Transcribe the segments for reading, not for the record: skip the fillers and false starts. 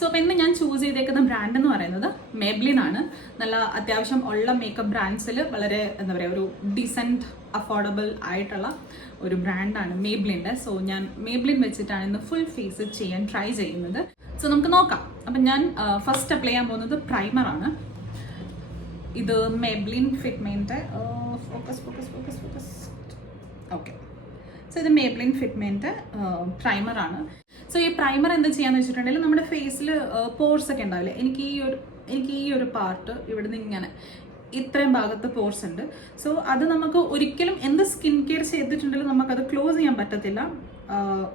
So അപ്പോൾ ഇന്ന് ഞാൻ ചൂസ് ചെയ്തേക്കുന്ന ബ്രാൻഡ് എന്ന് പറയുന്നത് മേബ്ലിൻ ആണ്. നല്ല അത്യാവശ്യം ഉള്ള മേക്കപ്പ് ബ്രാൻഡ്സിൽ വളരെ എന്താ പറയുക ഒരു ഡീസൻറ്റ് അഫോർഡബിൾ ആയിട്ടുള്ള ഒരു ബ്രാൻഡാണ് മേബ്ലിൻ്റെ. സോ ഞാൻ മേബ്ലിൻ വെച്ചിട്ടാണ് ഇന്ന് ഫുൾ ഫേസ് ചെയ്യാൻ ട്രൈ ചെയ്യുന്നത്. സോ നമുക്ക് നോക്കാം. അപ്പം ഞാൻ ഫസ്റ്റ് അപ്ലൈ ചെയ്യാൻ പോകുന്നത് പ്രൈമറാണ്. ഇത് മേബ്ലിൻ ഫിറ്റ്മെൻ്റെ ഓക്കെ. സോ ഇത് മേബ്ലിൻ ഫിറ്റ്മെൻ്റെ പ്രൈമറാണ്. സോ ഈ പ്രൈമർ എന്താ ചെയ്യാന്ന് വെച്ചിട്ടുണ്ടെങ്കിൽ നമ്മുടെ ഫേസിൽ പോർസ് ഒക്കെ ഉണ്ടാവില്ലേ, എനിക്ക് ഈ ഒരു പാർട്ട് ഇവിടുന്ന് ഇങ്ങനെ ഇത്രയും ഭാഗത്ത് പോർസ് ഉണ്ട്. സോ അത് നമുക്ക് ഒരിക്കലും എന്ത് സ്കിൻ കെയർ ചെയ്തിട്ടുണ്ടെങ്കിലും നമുക്കത് ക്ലോസ് ചെയ്യാൻ പറ്റത്തില്ല.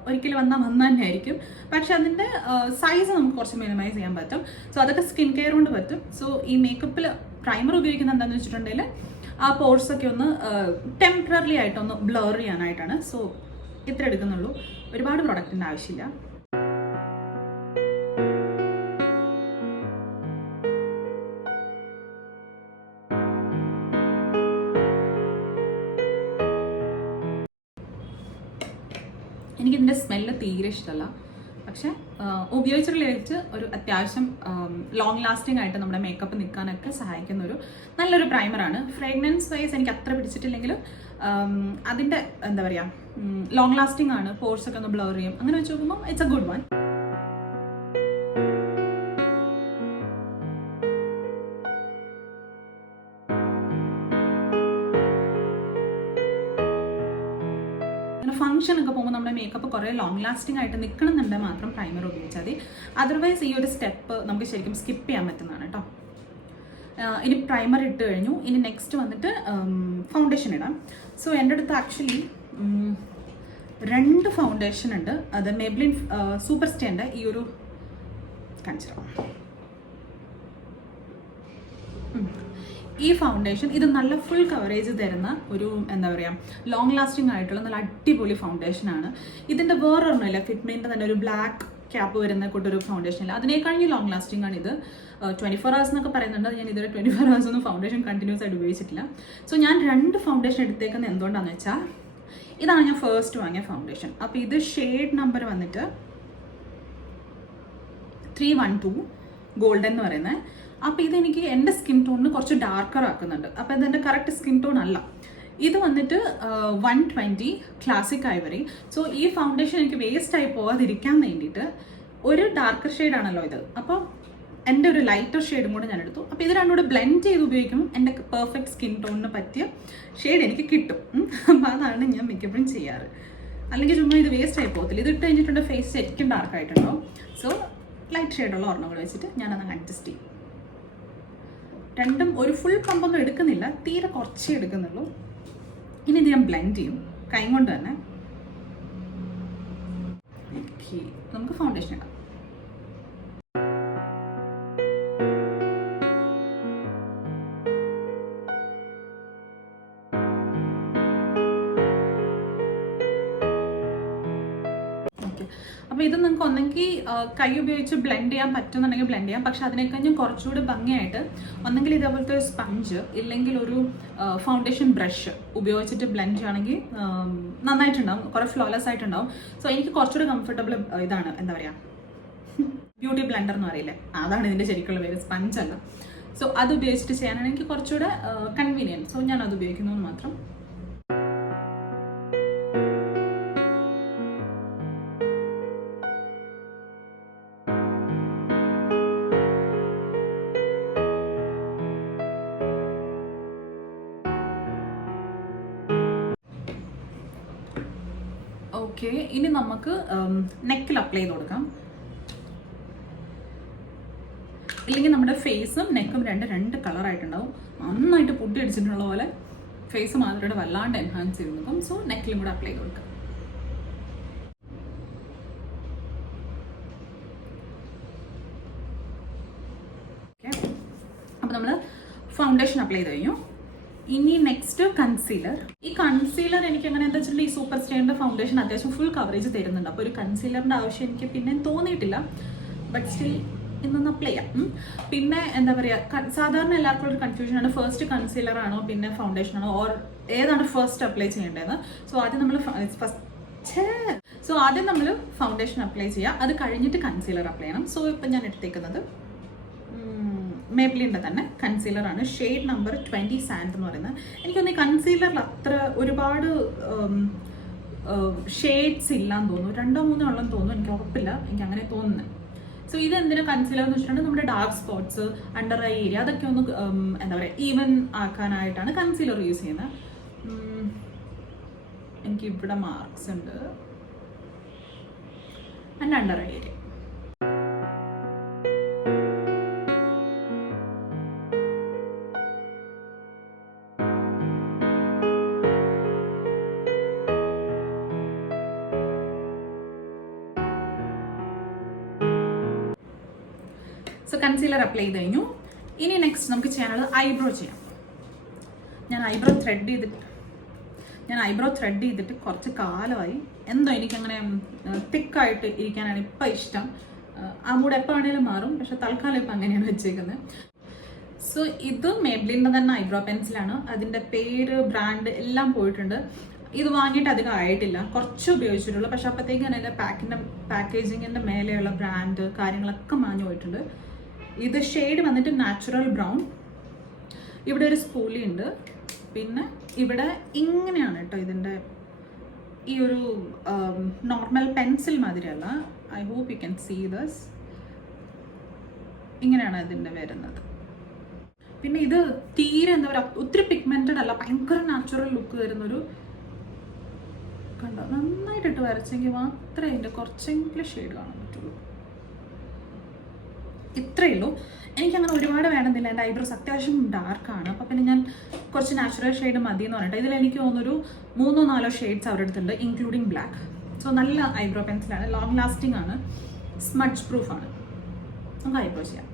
ഒരിക്കലും വന്നാൽ തന്നെ ആയിരിക്കും. പക്ഷെ അതിൻ്റെ സൈസ് നമുക്ക് കുറച്ച് മിനിമൈസ് ചെയ്യാൻ പറ്റും. സോ അതൊക്കെ സ്കിൻ കെയർ കൊണ്ട് പറ്റും. സോ ഈ മേക്കപ്പിൽ പ്രൈമർ ഉപയോഗിക്കുന്നത് എന്താണെന്ന് വെച്ചിട്ടുണ്ടെങ്കിൽ ആ പോർസ് ഒക്കെ ഒന്ന് ടെമ്പററി ആയിട്ടൊന്ന് ബ്ലർ ചെയ്യാനായിട്ടാണ്. സോ ഇത്ര എടുക്കുന്നുള്ളൂ, ഒരുപാട് പ്രൊഡക്റ്റിൻ്റെ ആവശ്യമില്ല. എനിക്കിതിൻ്റെ സ്മെല്ല് തീരെ ഇഷ്ടമല്ല. പക്ഷെ ഉപയോഗിച്ചിട്ട് ഒരു അത്യാവശ്യം ലോങ് ലാസ്റ്റിംഗ് ആയിട്ട് നമ്മുടെ മേക്കപ്പ് നിൽക്കാനൊക്കെ സഹായിക്കുന്ന ഒരു നല്ലൊരു പ്രൈമറാണ്. ഫ്രേഗ്രൻസ് വൈസ് എനിക്ക് അത്ര പിടിച്ചിട്ടില്ലെങ്കിലും അതിൻ്റെ എന്താ പറയുക ലോങ് ലാസ്റ്റിംഗ് ആണ്. പോർസ് ഒക്കെ ഒന്ന് ബ്ലർ ചെയ്യും. അങ്ങനെ വെച്ച് നോക്കുമ്പോൾ it's A good one. Function ഒക്കെ പോകുമ്പോൾ നമ്മുടെ മേക്കപ്പ് കുറേ ലോങ് ലാസ്റ്റിംഗ് ആയിട്ട് നിൽക്കണമെന്നുണ്ടെങ്കിൽ മാത്രം പ്രൈമർ ഉപയോഗിച്ചാൽ മതി. അതർവൈസ് ഈ ഒരു സ്റ്റെപ്പ് നമുക്ക് ശരിക്കും സ്കിപ്പ് ചെയ്യാൻ പറ്റുന്നതാണ് കേട്ടോ. ഇനി പ്രൈമർ ഇട്ട് കഴിഞ്ഞു. ഇനി നെക്സ്റ്റ് വന്നിട്ട് ഫൗണ്ടേഷൻ ഇടാം. സോ എൻ്റെ അടുത്ത് ആക്ച്വലി 2 ഫൗണ്ടേഷൻ ഉണ്ട്. അത് മേബ്ലിൻ സൂപ്പർ സ്റ്റേൻ്റെ ഈ ഒരു കാണിച്ചിടാം. ഈ ഫൗണ്ടേഷൻ ഇത് നല്ല ഫുൾ കവറേജ് തരുന്ന ഒരു എന്താ പറയുക ലോങ് ലാസ്റ്റിംഗ് ആയിട്ടുള്ള നല്ല അടിപൊളി ഫൗണ്ടേഷനാണ്. ഇതിൻ്റെ വേറൊരെണ്ണമില്ല, ഫിറ്റ്മെൻ്റെ തന്നെ ഒരു ബ്ലാക്ക് ക്യാപ്പ് വരുന്ന കൂട്ടൊരു ഫൗണ്ടേഷൻ ഇല്ല. അതിനേക്കാളും ലോങ് ലാസ്റ്റിംഗ് ആണ് ഇത്. 24 hours എന്നൊക്കെ പറയുന്നുണ്ട്. ഞാൻ ഇതുവരെ 24 hours ഒന്നും ഫൗണ്ടേഷൻ കണ്ടിന്യൂസ് ആയിട്ട് ഉപയോഗിച്ചിട്ടില്ല. സോ ഞാൻ 2 ഫൗണ്ടേഷൻ എടുത്തേക്കുന്നത് എന്തുകൊണ്ടാണെന്ന് വെച്ചാൽ ഇതാണ് ഞാൻ ഫസ്റ്റ് വാങ്ങിയ ഫൗണ്ടേഷൻ. അപ്പോൾ ഇത് ഷെയ്ഡ് നമ്പർ വന്നിട്ട് 312 ഗോൾഡൻ എന്ന് പറയുന്നത്. അപ്പോൾ ഇതെനിക്ക് എൻ്റെ സ്കിൻ ടോണിന് കുറച്ച് ഡാർക്കർ ആക്കുന്നുണ്ട്. അപ്പോൾ ഇതെൻ്റെ കറക്റ്റ് സ്കിൻ ടോൺ അല്ല. ഇത് വന്നിട്ട് 120 ക്ലാസിക് ഐവറി. സോ ഈ ഫൗണ്ടേഷൻ എനിക്ക് വേസ്റ്റ് ആയി പോകാതിരിക്കാൻ വേണ്ടിയിട്ട് ഒരു ഡാർക്കർ ഷെയ്ഡാണല്ലോ ഇത്. അപ്പോൾ എൻ്റെ ഒരു ലൈറ്റർ ഷെയ്ഡും കൂടെ ഞാൻ എടുത്തു. അപ്പോൾ ഇത് രണ്ടും കൂടെ ബ്ലെൻഡ് ചെയ്ത് ഉപയോഗിക്കുമ്പോൾ എൻ്റെ പെർഫെക്റ്റ് സ്കിൻ ടോണിന് പറ്റിയ ഷെയ്ഡ് എനിക്ക് കിട്ടും. അപ്പോൾ അതാണ് ഞാൻ മിക്കപ്പോഴും ചെയ്യാറ്. അല്ലെങ്കിൽ ചുമ്മാ ഇത് വേസ്റ്റ് ആയി പോകത്തില്ല. ഇത് ഇട്ട് കഴിഞ്ഞിട്ടുണ്ട് ഫേസ് ശരിക്കും ഡാർക്കായിട്ടുണ്ടാവും. സോ ലൈറ്റ് ഷെയ്ഡുള്ള ഒരെണ്ണം കൂടെ വെച്ചിട്ട് ഞാനത് അഡ്ജസ്റ്റ് ചെയ്യും. രണ്ടും ഒരു ഫുൾ പമ്പൊന്നും എടുക്കുന്നില്ല, തീരെ കുറച്ചേ എടുക്കുന്നുള്ളൂ. ഇനി ഇത് ഞാൻ ബ്ലെൻഡ് ചെയ്യും കൈ കൊണ്ട് തന്നെ. നമുക്ക് ഫൗണ്ടേഷൻ ഇടാം. അപ്പോൾ ഇത് നിങ്ങൾക്ക് ഒന്നെങ്കിൽ കൈ ഉപയോഗിച്ച് ബ്ലെൻഡ് ചെയ്യാൻ പറ്റുന്നുണ്ടെങ്കിൽ ബ്ലെൻഡ് ചെയ്യാം. പക്ഷെ അതിനേക്കഴിഞ്ഞും കുറച്ചുകൂടി ഭംഗിയായിട്ട് ഒന്നെങ്കിൽ ഇതേപോലത്തെ ഒരു സ്പഞ്ച് ഇല്ലെങ്കിൽ ഒരു ഫൗണ്ടേഷൻ ബ്രഷ് ഉപയോഗിച്ചിട്ട് ബ്ലെൻഡ് ചെയ്യുകയാണെങ്കിൽ നന്നായിട്ടുണ്ടാവും, കുറേ ഫ്ലോലെസ് ആയിട്ടുണ്ടാവും. സോ എനിക്ക് കുറച്ചുകൂടി കംഫർട്ടബിൾ ഇതാണ് എന്താ പറയുക ബ്യൂട്ടി ബ്ലെൻഡർ എന്ന് പറയില്ലേ, അതാണ് ഇതിൻ്റെ ശരിക്കുള്ള പേര്, സ്പഞ്ച് അല്ല. സോ അത് ഉപയോഗിച്ചിട്ട് ചെയ്യാനാണ് എനിക്ക് കുറച്ചുകൂടെ കൺവീനിയൻറ്റ്. സോ ഞാൻ അത് ഉപയോഗിക്കുന്നു മാത്രം. ഓക്കെ, ഇനി നമുക്ക് നെക്കിൽ അപ്ലൈ ചെയ്ത് കൊടുക്കാം. ഇല്ലെങ്കിൽ നമ്മുടെ ഫേസും നെക്കും രണ്ട് കളറായിട്ടുണ്ടാവും. നന്നായിട്ട് പൊട്ടി അടിച്ചിട്ടുള്ള പോലെ ഫേസ് മാത്രമായിട്ട് വല്ലാണ്ട് എൻഹാൻസ് ചെയ്ത് കൊടുക്കും. സോ നെക്കിലും കൂടെ അപ്ലൈ ചെയ്ത് കൊടുക്കാം. ഓക്കെ, അപ്പോൾ നമ്മൾ ഫൗണ്ടേഷൻ അപ്ലൈ ചെയ്ത് കഴിഞ്ഞു. ഇനി നെക്സ്റ്റ് കൺസീലർ. ഈ കൺസീലർ എനിക്ക് എങ്ങനെ എന്താ വെച്ചിട്ടുണ്ടെങ്കിൽ ഈ സൂപ്പർ സ്റ്റേൻ്റെ ഫൗണ്ടേഷൻ അത്യാവശ്യം ഫുൾ കവറേജ് തരുന്നുണ്ട്. അപ്പോൾ ഒരു കൺസീലറിൻ്റെ ആവശ്യം എനിക്ക് പിന്നെ തോന്നിയിട്ടില്ല. ബട്ട് സ്റ്റിൽ ഇന്നൊന്ന് അപ്ലൈ ചെയ്യാം. പിന്നെ എന്താ പറയുക, സാധാരണ എല്ലാവർക്കും ഒരു കൺഫ്യൂഷനാണ്, ഫസ്റ്റ് കൺസീലർ ആണോ പിന്നെ ഫൗണ്ടേഷൻ ആണോ ഓർ ഏതാണ് ഫസ്റ്റ് അപ്ലൈ ചെയ്യേണ്ടതെന്ന്. സോ ആദ്യം നമ്മൾ സോ ആദ്യം നമ്മൾ ഫൗണ്ടേഷൻ അപ്ലൈ ചെയ്യുക, അത് കഴിഞ്ഞിട്ട് കൺസീലർ അപ്ലൈ ചെയ്യണം. സോ ഇപ്പം ഞാൻ എടുത്തേക്കുന്നത് മേബ്ലിൻ്റെ തന്നെ കൺസീലറാണ്, ഷെയ്ഡ് നമ്പർ 20 സാൻഡ് എന്ന് പറയുന്നത്. എനിക്കൊന്ന് ഈ കൺസീലറിൽ അത്ര ഒരുപാട് ഷെയ്ഡ്സ് ഇല്ലാന്ന് തോന്നുന്നു, 2-3 ഉള്ളെന്ന് തോന്നുന്നു, എനിക്ക് ഉറപ്പില്ല, എനിക്ക് അങ്ങനെ തോന്നുന്നത്. സോ ഇത് എന്തിനാ കൺസീലർ എന്ന് വെച്ചിട്ടുണ്ടെങ്കിൽ നമ്മുടെ dark spots, under eye area അതൊക്കെ ഒന്ന് എന്താ പറയുക ഈവൻ ആക്കാനായിട്ടാണ് കൺസീലർ യൂസ് ചെയ്യുന്നത്. എനിക്ക് ഇവിടെ മാർക്സ് ഉണ്ട് and under eye area. So concealer apply ചെയ്ത് കഴിഞ്ഞു. ഇനി നെക്സ്റ്റ് നമുക്ക് ചെയ്യാനുള്ളത് ഐബ്രോ ചെയ്യാം. ഞാൻ ഐബ്രോ ത്രെഡ് ചെയ്തിട്ട് കുറച്ച് കാലമായി. എന്തോ എനിക്കങ്ങനെ തിക്കായിട്ട് ഇരിക്കാനാണ് ഇപ്പം ഇഷ്ടം. ആ മൂഡ് എപ്പോൾ വേണേലും മാറും, പക്ഷെ തൽക്കാലം ഇപ്പം അങ്ങനെയാണ് വെച്ചേക്കുന്നത്. സോ ഇത് മേബ്ലിൻ്റെ തന്നെ ഐബ്രോ പെൻസിലാണ്. അതിൻ്റെ പേര്, ബ്രാൻഡ് എല്ലാം പോയിട്ടുണ്ട്. ഇത് വാങ്ങിയിട്ട് അധികം ആയിട്ടില്ല, കുറച്ച് ഉപയോഗിച്ചിട്ടുള്ളൂ. പക്ഷെ അപ്പോഴത്തേക്കും അതിൻ്റെ പാക്കേജിങ്ങിൻ്റെ മേലെയുള്ള ബ്രാൻഡ് കാര്യങ്ങളൊക്കെ മാഞ്ഞു പോയിട്ടുണ്ട്. ഇത് ഷെയ്ഡ് വന്നിട്ട് നാച്ചുറൽ ബ്രൗൺ. ഇവിടെ ഒരു സ്പൂലി ഉണ്ട്, പിന്നെ ഇവിടെ ഇങ്ങനെയാണ് കേട്ടോ ഇതിൻ്റെ ഈ ഒരു നോർമൽ പെൻസിൽ മാതിരിയല്ല. I hope you can see this. ഇങ്ങനെയാണ് ഇതിൻ്റെ വരുന്നത്. പിന്നെ ഇത് തീരെ എന്താ പറയുക ഒത്തിരി പിഗ്മെൻറ്റഡ് അല്ല, ഭയങ്കര നാച്ചുറൽ ലുക്ക് വരുന്നൊരു, കണ്ടോ, നന്നായിട്ടിട്ട് വരച്ചെങ്കിൽ മാത്രമേ ഇതിൻ്റെ കുറച്ചെങ്കിലും ഷെയ്ഡ് കാണാൻ പറ്റുള്ളൂ. ഇത്രയേ ഉള്ളൂ. എനിക്കങ്ങനെ ഒരുപാട് വേണമെന്നില്ല. എൻ്റെ ഐബ്രോസ് അത്യാവശ്യം ഡാർക്കാണ്, അപ്പോൾ പിന്നെ ഞാൻ കുറച്ച് നാച്ചുറൽ ഷെയ്ഡ് മതി എന്ന് പറഞ്ഞിട്ട് ഇതിലെനിക്ക് തോന്നുന്നൊരു 3-4 ഷെയ്ഡ്സ് അവരുടെ അടുത്തുണ്ട്, ഇൻക്ലൂഡിങ് ബ്ലാക്ക്. സോ നല്ല ഐബ്രോ പെൻസിലാണ്, ലോങ് ലാസ്റ്റിംഗ് ആണ്, സ്മഡ്ജ് പ്രൂഫാണ്. നമുക്ക് ഐബ്രോ ചെയ്യാം.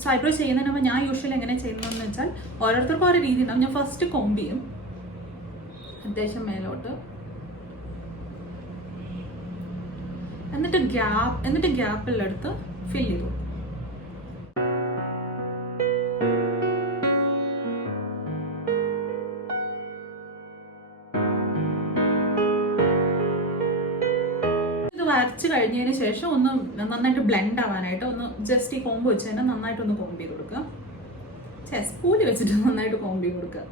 സോ ഐബ്രോ ചെയ്യുന്നതിന് മുമ്പ് ഞാൻ യൂഷ്വലി എങ്ങനെ ചെയ്യുന്നതെന്ന് വെച്ചാൽ ഓരോരുത്തർക്കും ഓരോ രീതി ഉണ്ടാവും. ഞാൻ ഫസ്റ്റ് കോംബ് ചെയ്യും, അത്യാവശ്യം മേലോട്ട്, എന്നിട്ട് ഗ്യാപ്പിലെടുത്ത് ഫിൽ ചെയ്തു. വരച്ച് കഴിഞ്ഞതിന് ശേഷം ഒന്ന് നന്നായിട്ട് ബ്ലെൻഡ് ആവാനായിട്ട് ഒന്ന് ജസ്റ്റ് ഈ കോമ്പ് വെച്ച് തന്നെ നന്നായിട്ടൊന്ന് കോമ്പ് ചെയ്ത് കൊടുക്കുക. സ്പൂലി വെച്ചിട്ട് നന്നായിട്ട് കോമ്പ് ചെയ്ത് കൊടുക്കുക.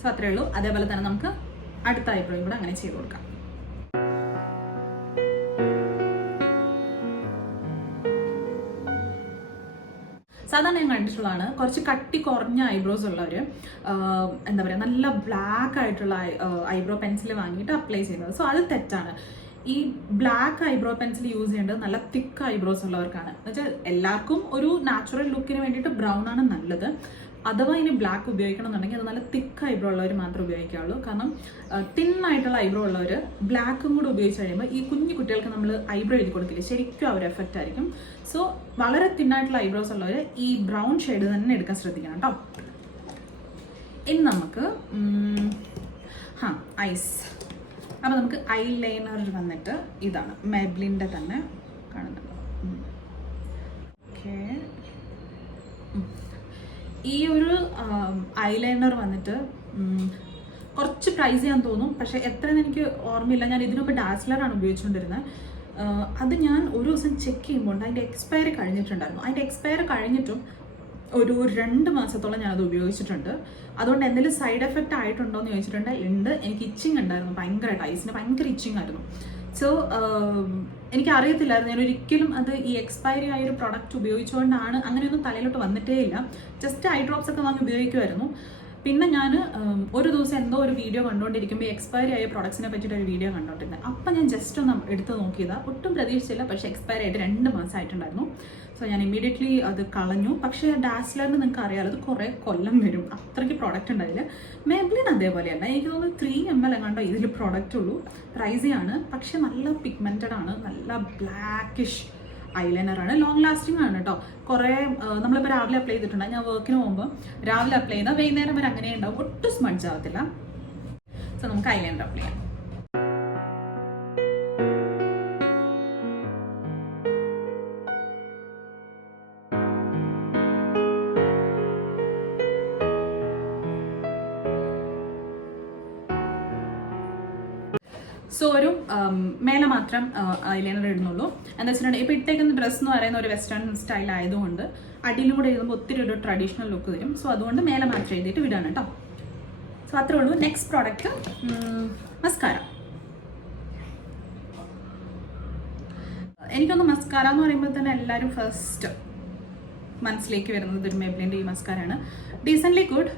സോ അത്രേ ഉള്ളൂ. അതേപോലെ തന്നെ നമുക്ക് അടുത്ത ഐബ്രോയും കൂടെ അങ്ങനെ ചെയ്ത് കൊടുക്കാം. സാധാരണ ഞാൻ കണ്ടിട്ടുള്ളതാണ് കുറച്ച് കട്ടി കുറഞ്ഞ ഐബ്രോസ് ഉള്ളവർ എന്താ പറയുക നല്ല ബ്ലാക്ക് ആയിട്ടുള്ള ഐബ്രോ പെൻസിൽ വാങ്ങിയിട്ട് അപ്ലൈ ചെയ്യുന്നത്. സോ അത് തെറ്റാണ്. ഈ ബ്ലാക്ക് ഐബ്രോ പെൻസിൽ യൂസ് ചെയ്യേണ്ടത് നല്ല തിക്ക് ഐബ്രോസ് ഉള്ളവർക്കാണ്. എന്നുവെച്ചാൽ എല്ലാവർക്കും ഒരു നാച്ചുറൽ ലുക്കിന് വേണ്ടിയിട്ട് ബ്രൗൺ ആണ് നല്ലത്. അഥവാ ഇനി ബ്ലാക്ക് ഉപയോഗിക്കണം എന്നുണ്ടെങ്കിൽ അത് നല്ല തിക്ക് ഐബ്രോ ഉള്ളവർ മാത്രമേ ഉപയോഗിക്കാവുള്ളൂ. കാരണം തിന്നായിട്ടുള്ള ഐബ്രോ ഉള്ളവർ ബ്ലാക്കും കൂടെ ഉപയോഗിച്ച് കഴിയുമ്പോൾ ഈ കുഞ്ഞു കുട്ടികൾക്ക് നമ്മൾ ഐബ്രോ എഴുതി കൊടുക്കില്ല, ശരിക്കും അവർ എഫക്റ്റ് ആയിരിക്കും. സോ വളരെ തിന്നായിട്ടുള്ള ഐബ്രോസ് ഉള്ളവർ ഈ ബ്രൗൺ ഷെയ്ഡ് തന്നെ എടുക്കാൻ ശ്രദ്ധിക്കണം കേട്ടോ. ഇനി നമുക്ക് ഐസ്. അപ്പോൾ നമുക്ക് ഐ ലൈനർ വന്നിട്ട് ഇതാണ് മേബ്ലിൻ്റെ തന്നെ കാണുന്നുണ്ട്. ഓക്കെ, ഈ ഒരു ഐലൈനർ വന്നിട്ട് കുറച്ച് പ്രൈസ് ചെയ്യാൻ തോന്നും, പക്ഷെ എത്രയെന്ന് എനിക്ക് ഓർമ്മയില്ല. ഞാൻ ഇതിനു മുമ്പ് ഡാസ്ലറാണ് ഉപയോഗിച്ചുകൊണ്ടിരുന്നത്. അത് ഞാൻ ഒരു ദിവസം ചെക്ക് ചെയ്യുമ്പോൾ അതിൻ്റെ എക്സ്പയറി കഴിഞ്ഞിട്ടുണ്ടായിരുന്നു. അതിൻ്റെ എക്സ്പയറി കഴിഞ്ഞിട്ടും ഒരു 2 മാസത്തോളം ഞാനത് ഉപയോഗിച്ചിട്ടുണ്ട്. അതുകൊണ്ട് എന്തെങ്കിലും സൈഡ് എഫക്റ്റ് ആയിട്ടുണ്ടോ എന്ന് ചോദിച്ചിട്ടുണ്ടെങ്കിൽ ഉണ്ട്. എനിക്ക് ഇച്ചിങ് ഉണ്ടായിരുന്നു, ഭയങ്കരമായിട്ട് ഐസിന് ഭയങ്കര ഇച്ചിങ് ആയിരുന്നു. സോ എനിക്ക് അറിയത്തില്ലായിരുന്നു, ഞാൻ ഒരിക്കലും അത് ഈ എക്സ്പയറി ആയ ഒരു പ്രൊഡക്റ്റ് ഉപയോഗിച്ചുകൊണ്ടാണ് അങ്ങനെയൊന്നും തലയിലോട്ട് വന്നിട്ടേ ഇല്ല. ജസ്റ്റ് ഐ ഡ്രോപ്സ് ഒക്കെ വാങ്ങി ഉപയോഗിക്കുമായിരുന്നു. പിന്നെ ഞാൻ ഒരു ദിവസം എന്തോ ഒരു വീഡിയോ കണ്ടുകൊണ്ടിരിക്കുമ്പോൾ എക്സ്പയറി ആയ പ്രൊഡക്ട്സിനെ പറ്റിയിട്ട് ഒരു വീഡിയോ കണ്ടോണ്ടിരുന്നത്. അപ്പം ഞാൻ ജസ്റ്റ് ഒന്ന് എടുത്ത് നോക്കിയതാണ്, ഒട്ടും പ്രതീക്ഷിച്ചില്ല. പക്ഷേ എക്സ്പയറി ആയിട്ട് 2 മാസമായിട്ടുണ്ടായിരുന്നു. സോ ഞാൻ ഇമ്മീഡിയറ്റ്ലി അത് കളഞ്ഞു. പക്ഷേ ഡാസ്ലറിന് നിങ്ങൾക്ക് അറിയാമല്ലോ, അത് കുറേ കൊല്ലം വരും, അത്രയ്ക്ക് പ്രോഡക്റ്റ് ഉണ്ടായില്ല. മേബ്ലിൻ അതേപോലെയല്ല, എനിക്ക് തോന്നുന്നു 3 ml എങ്ങാണ്ടോ ഇതിൽ പ്രോഡക്റ്റ് ഉള്ളൂ. പ്രൈസിയാണ്, പക്ഷെ നല്ല പിഗ്മെൻറ്റഡ് ആണ്, നല്ല ബ്ലാക്കിഷ് ഐലൈനറാണ്, ലോങ് ലാസ്റ്റിംഗ് ആണ് കേട്ടോ. കുറേ നമ്മളിപ്പോൾ രാവിലെ അപ്ലൈ ചെയ്തിട്ടുണ്ട്. ഞാൻ വർക്കിന് പോകുമ്പോൾ രാവിലെ അപ്ലൈ ചെയ്താൽ വൈകുന്നേരം വരെ അങ്ങനെ ഉണ്ടാവും, ഒട്ടും സ്മഡ്ജ് ആവത്തില്ല. സോ നമുക്ക് ഐലൈനർ അപ്ലൈ ചെയ്യാം. സോ ഒരു മേലെ മാത്രം ഐലൈനർ ഇടുന്നുള്ളൂ. എന്താ വെച്ചിട്ടുണ്ടെങ്കിൽ ഇപ്പോൾ ഇട്ടേക്കുന്ന ഡ്രസ്സ് എന്ന് പറയുന്ന ഒരു വെസ്റ്റേൺ സ്റ്റൈൽ ആയതുകൊണ്ട് അടിയിലും കൂടെ എഴുതുമ്പോൾ ഒത്തിരി ഒരു ട്രഡീഷണൽ ലുക്ക് തരും. സോ അതുകൊണ്ട് മേലെ മാത്രം എഴുതിയിട്ട് വിടാണ് കേട്ടോ. സോ അത്രേ ഉള്ളൂ. Next product mascara. എനിക്കൊന്ന് മസ്കാര എന്ന് പറയുമ്പോൾ തന്നെ എല്ലാവരും ഫസ്റ്റ് മനസ്സിലേക്ക് വരുന്നത് ഒരു മേബ്ലിൻ്റെ ഈ മസ്കാരയാണ്. ഡീസൻ്റ്ലി ഗുഡ്,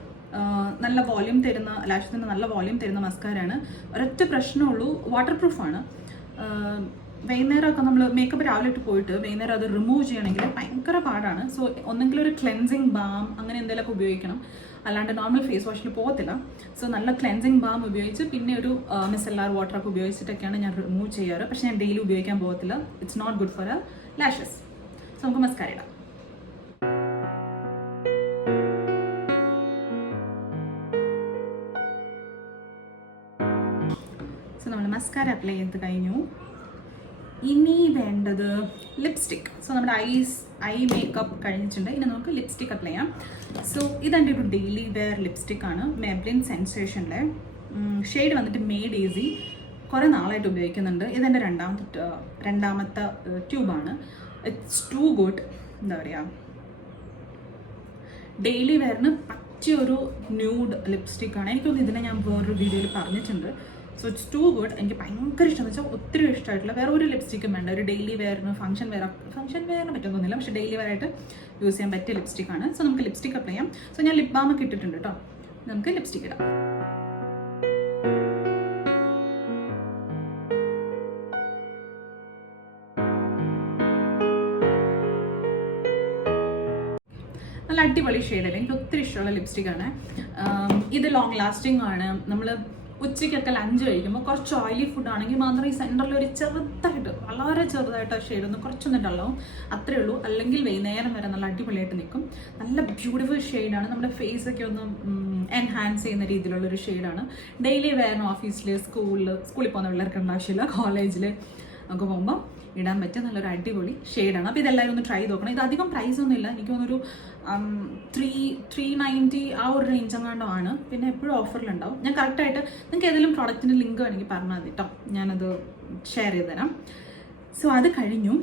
നല്ല വോള്യൂം തരുന്ന, ലാഷസിന് നല്ല വോള്യൂം തരുന്ന മസ്കാരയാണ്. ഒരൊറ്റ പ്രശ്നമുള്ളൂ, വാട്ടർ പ്രൂഫാണ്. വൈകുന്നേരമൊക്കെ നമ്മൾ മേക്കപ്പ് രാവിലെ ഇട്ട് പോയിട്ട് വൈകുന്നേരം അത് റിമൂവ് ചെയ്യണമെങ്കിൽ ഭയങ്കര പാടാണ്. സോ ഒന്നെങ്കിലും ഒരു ക്ലെൻസിങ് ബാം അങ്ങനെ എന്തെങ്കിലുമൊക്കെ ഉപയോഗിക്കണം, അല്ലാണ്ട് നോർമൽ ഫേസ് വാഷിൽ പോകത്തില്ല. സോ നല്ല ക്ലെൻസിങ് ബാം ഉപയോഗിച്ച് പിന്നെ ഒരു മിസെല്ലാർ വാട്ടറൊക്കെ ഉപയോഗിച്ചിട്ടൊക്കെയാണ് ഞാൻ റിമൂവ് ചെയ്യാറ്. പക്ഷേ ഞാൻ ഡെയിലി ഉപയോഗിക്കാൻ പോകത്തില്ല. It's not good for lashes. So നമുക്ക് മസ്കാര ഇടാം. സോ നമ്മൾ മസ്കാര അപ്ലൈ ചെയ്ത് കഴിഞ്ഞു. ഇനി വേണ്ടത് ലിപ്സ്റ്റിക്. സോ നമ്മുടെ ഐ മേക്കപ്പ് കഴിഞ്ഞിട്ടുണ്ട്. ഇനി നമുക്ക് ലിപ്സ്റ്റിക് അപ്ലൈ ചെയ്യാം. സോ ഇതെൻ്റെ ഒരു ഡെയിലി വെയർ ലിപ്സ്റ്റിക്കാണ്. മെബ്ലിൻ സെൻസേഷനിലെ ഷെയ്ഡ് വന്നിട്ട് മെയ്ഡ് ഈസി. കുറേ നാളായിട്ട് ഉപയോഗിക്കുന്നുണ്ട്. ഇതെൻ്റെ രണ്ടാമത്തെ ട്യൂബാണ്. It's too good. എന്താ പറയുക, ഡെയിലി വെയറിന് പറ്റിയൊരു ന്യൂഡ് ലിപ്സ്റ്റിക്കാണ്. എനിക്കൊന്ന് ഇതിനെ ഞാൻ വേറൊരു വീഡിയോയിൽ പറഞ്ഞിട്ടുണ്ട്. So it's too good. എനിക്ക് ഭയങ്കര ഇഷ്ടമെന്ന് വെച്ചാൽ ഒത്തിരി ഇഷ്ടമായിട്ടുള്ള വേറെ ഒരു ലിപ്സ്റ്റിക്കും വേണ്ട. ഒരു ഡെയിലി വെയറിന് ഫംഗ്ഷൻ വെയറിന് പറ്റുന്നില്ല, പക്ഷേ ഡെയിലി വെയർ ആയിട്ട് യൂസ് ചെയ്യാൻ പറ്റിയ ലിപ്സ്റ്റിക്കാണ്. സോ നമുക്ക് ലിപ്സ്റ്റിക് അപ്ലൈ ചെയ്യാം. സോ ഞാൻ ലിപ് ബാം ഒക്കെ ഇട്ടിട്ടുണ്ട് കേട്ടോ. നമുക്ക് ലിപ്സ്റ്റിക് ഇടാം. നല്ല അടിപൊളി ഷെയ്ഡല്ലേ, എനിക്ക് ഒത്തിരി ഇഷ്ടമുള്ള ലിപ്സ്റ്റിക്കാണ്. ഇത് ലോങ് ലാസ്റ്റിംഗ് ആണ്. നമ്മൾ ഉച്ചയ്ക്കൊക്കെ ലഞ്ച് കഴിക്കുമ്പോൾ കുറച്ച് ഓയിലി ഫുഡ് ആണെങ്കിൽ മാത്രം ഈ സെൻറ്ററിൽ ഒരു ചെറുതായിട്ട്, വളരെ ചെറുതായിട്ട് ആ ഷെയ്ഡ് ഒന്ന് കുറച്ചൊന്നും ഉണ്ടാവും, അത്രേ ഉള്ളൂ. അല്ലെങ്കിൽ വൈകുന്നേരം വരെ നല്ല അടിപൊളിയായിട്ട് നിൽക്കും. നല്ല ബ്യൂട്ടിഫുൾ ഷെയ്ഡാണ്. നമ്മുടെ ഫേസൊക്കെ ഒന്ന് എൻഹാൻസ് ചെയ്യുന്ന രീതിയിലുള്ളൊരു ഷെയ്ഡാണ്. ഡെയിലി വെയറിന് ഓഫീസിൽ, സ്കൂളിൽ പോകുന്ന പിള്ളേർക്ക് ആവശ്യമില്ല, കോളേജിൽ ഒക്കെ പോകുമ്പോൾ ഇടാൻ പറ്റിയ നല്ലൊരു അടിപൊളി ഷെയ്ഡാണ്. അപ്പോൾ ഇതെല്ലാവരും ഒന്ന് ട്രൈ നോക്കണം. ഇത് അധികം പ്രൈസ് ഒന്നുമില്ല, എനിക്ക് തോന്നുന്നൊരു 390 ആ ഒരു റേഞ്ച് എങ്ങാണ്ടോ ആണ്. പിന്നെ എപ്പോഴും ഓഫറിലുണ്ടാവും. ഞാൻ കറക്റ്റായിട്ട് നിങ്ങൾക്ക് ഏതെങ്കിലും പ്രോഡക്റ്റിൻ്റെ ലിങ്ക് വേണമെങ്കിൽ പറഞ്ഞാൽ മതി കേട്ടോ, ഞാനത് ഷെയർ ചെയ്ത് തരാം. സോ അത് കഴിഞ്ഞു.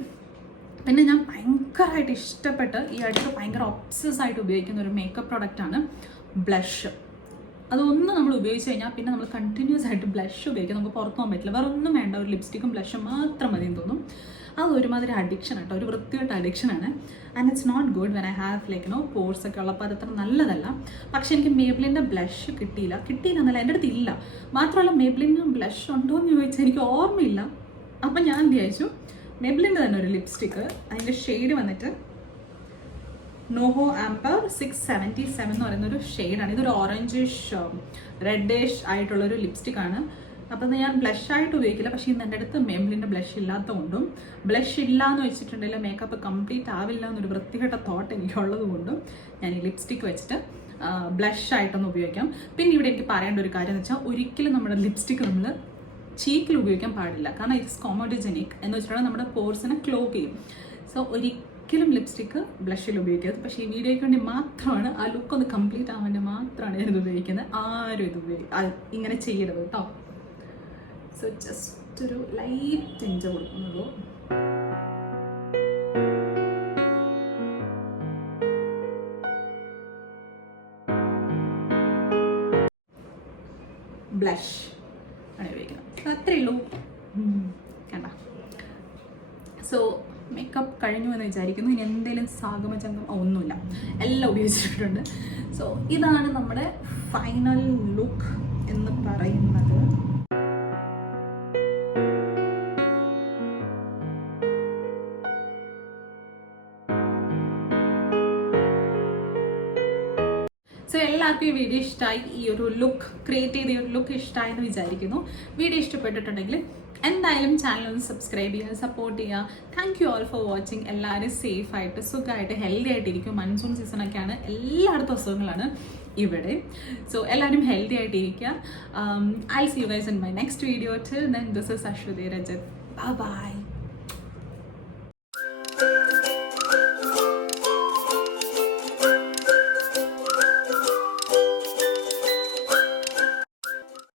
പിന്നെ ഞാൻ ഭയങ്കരമായിട്ട് ഇഷ്ടപ്പെട്ട് ഈ അടുത്ത് ഭയങ്കര ഒബ്സസ് ആയിട്ട് ഉപയോഗിക്കുന്ന ഒരു മേക്കപ്പ് പ്രോഡക്റ്റാണ് ബ്ലഷ്. അതൊന്ന് നമ്മൾ ഉപയോഗിച്ച് കഴിഞ്ഞാൽ പിന്നെ നമ്മൾ കണ്ടിന്യൂസ് ആയിട്ട് ബ്ലഷ് ഉപയോഗിക്കാം. നമുക്ക് പുറത്ത് പോകാൻ പറ്റില്ല, വേറെ ഒന്നും വേണ്ട. ഒരു ലിപ്സ്റ്റിക്കും ബ്ലഷും മാത്രം മതി എന്ന് തോന്നും. അത് ഒരുമാതിരി അഡിക്ഷൻ കേട്ടോ, ഒരു വൃത്തിയായിട്ട് അഡിക്ഷനാണ്. And it's not good when I have like pores ഒക്കെ ഉള്ളപ്പോൾ അതത്ര നല്ലതല്ല. പക്ഷേ എനിക്ക് മേബ്ലിൻ്റെ ബ്ലഷ് കിട്ടിയില്ല എന്നല്ല, എൻ്റെ അടുത്ത് ഇല്ല. മാത്രമല്ല മേബ്ലിന് ബ്ലഷ് ഉണ്ടോ എന്ന് ചോദിച്ചാൽ എനിക്ക് ഓർമ്മയില്ല. അപ്പം ഞാൻ വിചാരിച്ചു മേബ്ലിൻ്റെ തന്നെ ഒരു ലിപ്സ്റ്റിക്ക്, അതിൻ്റെ ഷെയ്ഡ് വന്നിട്ട് നോഹോ ആംബർ 677 എന്ന് പറയുന്നൊരു ഷെയ്ഡാണ്. ഇതൊരു ഓറഞ്ചിഷ് റെഡിഷ് ആയിട്ടുള്ളൊരു ലിപ്സ്റ്റിക്കാണ്. അപ്പം ഞാൻ ബ്ലഷ് ആയിട്ട് ഉപയോഗിക്കില്ല. പക്ഷേ ഇന്ന് എൻ്റെ അടുത്ത് മേബ്ലിൻ്റെ ബ്ലഷ് ഇല്ലാത്തതുകൊണ്ടും ബ്ലഷ് ഇല്ല എന്ന് വെച്ചിട്ടുണ്ടെങ്കിൽ മേക്കപ്പ് കംപ്ലീറ്റ് ആവില്ല എന്നൊരു വൃത്തികെട്ട തോട്ട് എനിക്കുള്ളത് കൊണ്ടും ഞാൻ ഈ ലിപ്സ്റ്റിക്ക് വെച്ചിട്ട് ബ്ലഷ് ആയിട്ടൊന്ന് ഉപയോഗിക്കാം. പിന്നെ ഇവിടെ എനിക്ക് പറയേണ്ട ഒരു കാര്യം എന്ന് വെച്ചാൽ, ഒരിക്കലും നമ്മുടെ ലിപ്സ്റ്റിക്ക് നമ്മൾ ചീക്കിൽ ഉപയോഗിക്കാൻ പാടില്ല. കാരണം ഇറ്റ്സ് കോമോഡിജനിക് എന്ന് വെച്ചിട്ടുണ്ടെങ്കിൽ നമ്മുടെ പോർസിനെ ക്ലോഗ് ചെയ്യും. സോ ഒരിക്കലും ലിപ്സ്റ്റിക്ക് ബ്ലഷിൽ ഉപയോഗിക്കരുത്. പക്ഷേ ഈ വീഡിയോയ്ക്ക് വേണ്ടി മാത്രമാണ്, ആ ലുക്ക് ഒന്ന് കംപ്ലീറ്റ് ആവാൻ വേണ്ടി മാത്രമാണ് ഞാനിത് ഉപയോഗിക്കുന്നത്. ആരും ഇത് ഇങ്ങനെ ചെയ്യരുത് കേട്ടോ. സോ ജസ്റ്റ് ഒരു ലൈറ്റ് എൻജ് കൊടുക്കുന്നുള്ളൂ. ബ്ലഷ് ആണ് ഉപയോഗിക്കുന്നത്. അത്രയേ ഉള്ളൂ. കണ്ട. സോ മേക്കപ്പ് കഴിഞ്ഞു എന്ന് വിചാരിക്കുന്നു. ഇനി എന്തെങ്കിലും സാഗമചങ്കം ഒന്നുമില്ല, എല്ലാം ഉപയോഗിച്ചിട്ടുണ്ട്. സോ ഇതാണ് നമ്മുടെ ഫൈനൽ ലുക്ക് എന്ന് പറയുന്നത്. സോ എല്ലാവർക്കും ഈ വീഡിയോ ഇഷ്ടമായി, ഈ ഒരു ലുക്ക് ക്രിയേറ്റ് ചെയ്ത ഒരു ലുക്ക് ഇഷ്ടമായി എന്ന് വിചാരിക്കുന്നു. വീഡിയോ ഇഷ്ടപ്പെട്ടിട്ടുണ്ടെങ്കിൽ എന്തായാലും ചാനൽ ഒന്ന് സബ്സ്ക്രൈബ് ചെയ്യുക, സപ്പോർട്ട് ചെയ്യുക. Thank you all for watching. എല്ലാവരും സേഫായിട്ട് സുഖമായിട്ട് ഹെൽത്തി ആയിട്ടിരിക്കും. മൺസൂൺ സീസണൊക്കെയാണ്, എല്ലായിടത്തും അസുഖങ്ങളാണ് ഇവിടെ. സോ എല്ലാവരും ഹെൽത്തി ആയിട്ടിരിക്കുക. I see you guys in my next video. Till then, this is Ashwati Rajat. Bye bye.